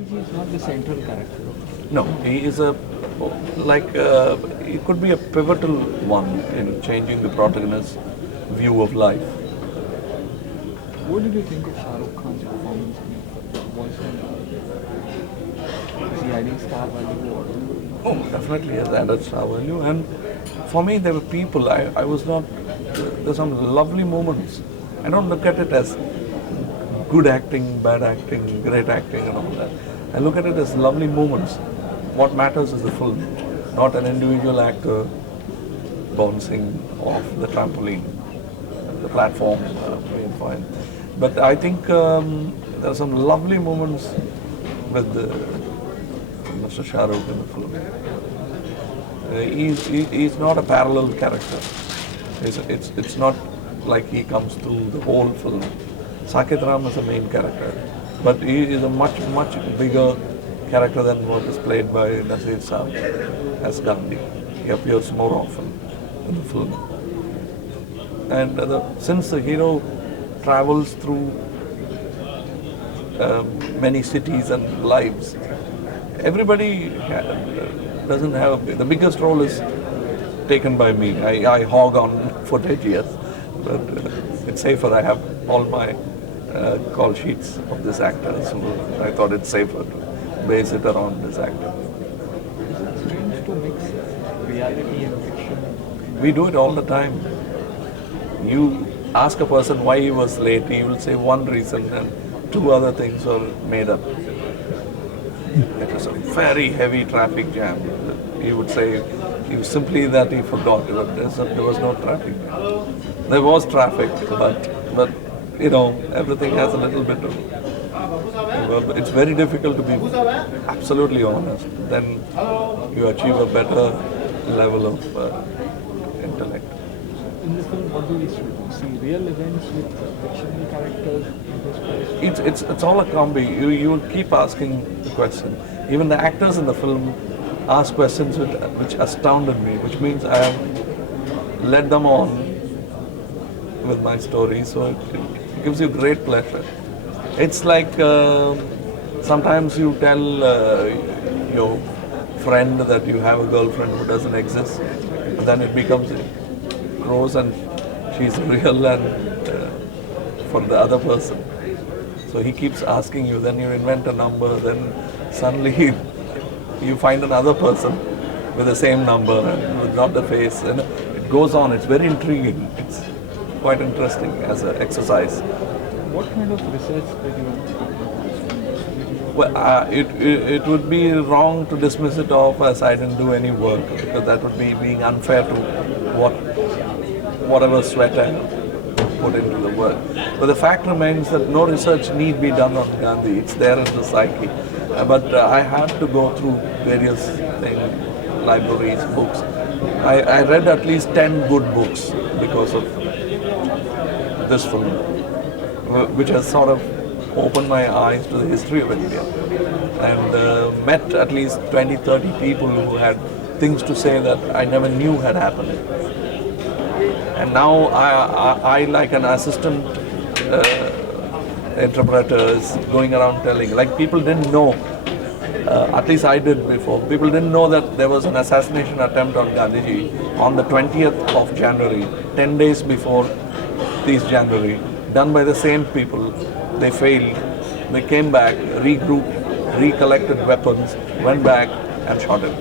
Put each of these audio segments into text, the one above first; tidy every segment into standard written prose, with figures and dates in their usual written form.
Gandhiji is not the central character. No, he is he could be a pivotal one in changing the protagonist's view of life. What did you think of Shah Rukh Khan's performance in the voice of Is he adding star value or? Oh, definitely has added star value. And for me, there were people. I was not. There's some lovely moments. I don't look at it as good acting, bad acting, great acting, and all that. I look at it as lovely moments. What matters is the film, not an individual actor bouncing off the trampoline, the platform, being fine. But I think there are some lovely moments with Mr. Shah Rukh in the film. He's not a parallel character. It's not like he comes through the whole film. Saket Ram is the main character, but he is a much bigger character than what is played by Naseer Sahab as Gandhi. He appears more often in the film. And since the hero travels through many cities and lives, everybody doesn't have the biggest role is taken by me. I hog on footage, yes, but it's safer. I have all my call sheets of this actor, so I thought it's safer to base it around this actor. Is it strange to mix reality and fiction? We do it all the time. You ask a person why he was late, he will say one reason and two other things are made up. It was a very heavy traffic jam. He would say it was simply that he forgot, but there was no traffic. There was traffic, but you know, everything has a little bit of. It's very difficult to be absolutely honest. Then you achieve a better level of intellect. In this film, what do we see? Real events with fictional characters interspersed? It's all a combi. You will keep asking the question. Even the actors in the film ask questions which astounded me, which means I have led them on with my story. So it gives you great pleasure. It's like sometimes you tell your friend that you have a girlfriend who doesn't exist, and then it becomes grows and she's real and for the other person. So he keeps asking you, then you invent a number, then suddenly you find another person with the same number and with not the face, and it goes on. It's very intriguing. It's quite interesting as an exercise. What kind of research did you do? Well, it would be wrong to dismiss it off as I didn't do any work, because that would be being unfair to whatever sweat I put into the work. But the fact remains that no research need be done on Gandhi. It's there in the psyche. But I had to go through various things, libraries, books. I read at least 10 good books because of this film, which has sort of opened my eyes to the history of India, and met at least 20, 30 people who had things to say that I never knew had happened. And now I like an assistant interpreters going around telling, like people didn't know, at least I did before, people didn't know that there was an assassination attempt on Gandhiji on the 20th of January, 10 days before this January, done by the same people. They failed, they came back, regrouped, recollected weapons, went back and shot him.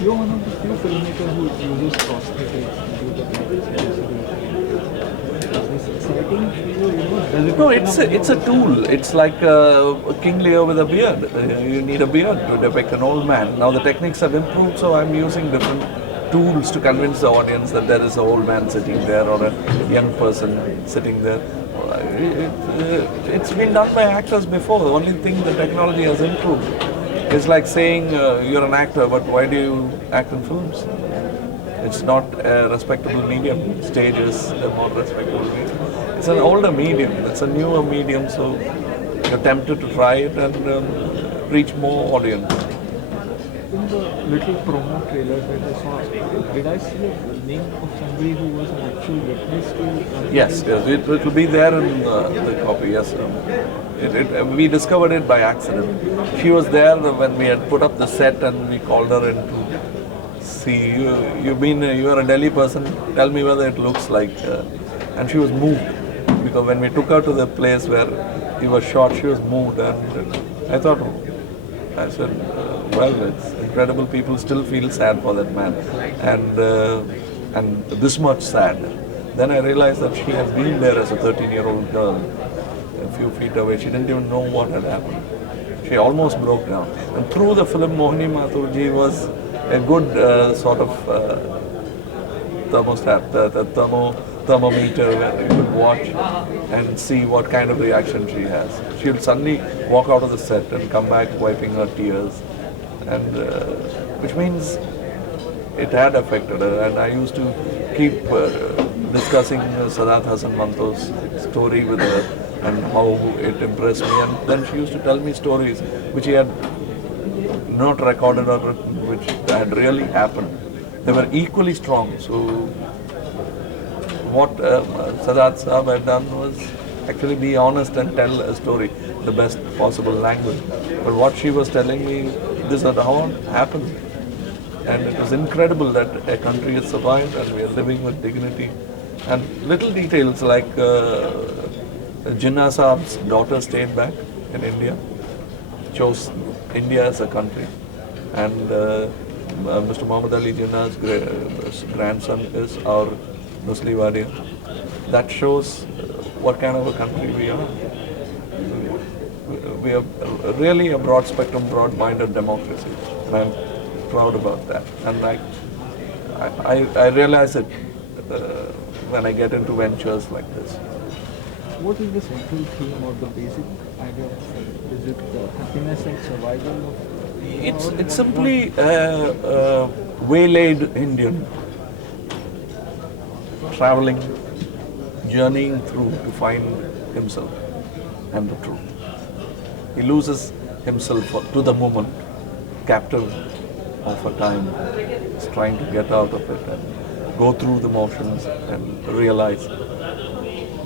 You're one of the few filmmakers who uses prosthetics to do the surgery. Is this exciting for you? Does it No, it's a tool. It's like King Lear with a beard. You need a beard to depict an old man. Now the techniques have improved, so I'm using different tools to convince the audience that there is an old man sitting there or a young person sitting there. It's been done by actors before. The only thing the technology has improved. It's like saying you're an actor, but why do you act in films? It's not a respectable medium. Stage is a more respectable medium. It's an older medium. It's a newer medium, so you're tempted to try it and reach more audience. In from the little promo trailers that I saw, did I see a name of somebody who was an actual witness to? Yes, yes, it will be there in the copy. Yes, we discovered it by accident. She was there when we had put up the set, and we called her in to see. You are a Delhi person. Tell me whether it looks like. And she was moved because when we took her to the place where he was shot, she was moved, and I thought, I said, well, it's incredible. People still feel sad for that man, and this much sad. Then I realized that she had been there as a 13-year-old girl, a few feet away. She didn't even know what had happened. She almost broke down. And through the film, Mohini Mathurji was a good sort of thermostat, the thermometer where you could watch and see what kind of reaction she has. She would suddenly walk out of the set and come back wiping her tears, and which means it had affected her. And I used to keep discussing Sadat Hasan Manto's story with her and how it impressed me. And then she used to tell me stories which he had not recorded or written, which had really happened. They were equally strong. So what Sadat Sahab had done was actually be honest and tell a story the best possible language. But what she was telling me, this is how it happened. And it was incredible that a country has survived and we are living with dignity. And little details like Jinnah Sahab's daughter stayed back in India, chose India as a country. And Mr. Muhammad Ali Jinnah's grandson is our Nusli Wadia. That shows what kind of a country we are. We are really a broad spectrum, broad-minded democracy, and I'm proud about that. And I realize it when I get into ventures like this. What is the central theme or the basic idea of the film? Is it happiness and survival of? It's simply a waylaid Indian traveling, journeying through to find himself and the truth. He loses himself to the moment, captive of a time. He's trying to get out of it and go through the motions and realize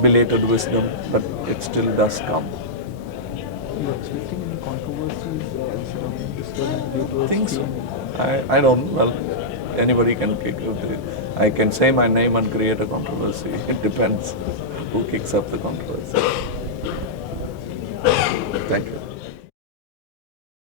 belated wisdom, but it still does come. Are you expecting any controversies surrounding this film due to I its think so. theme? I don't. Well, anybody can kick it. I can say my name and create a controversy. It depends who kicks up the controversy. Thank you.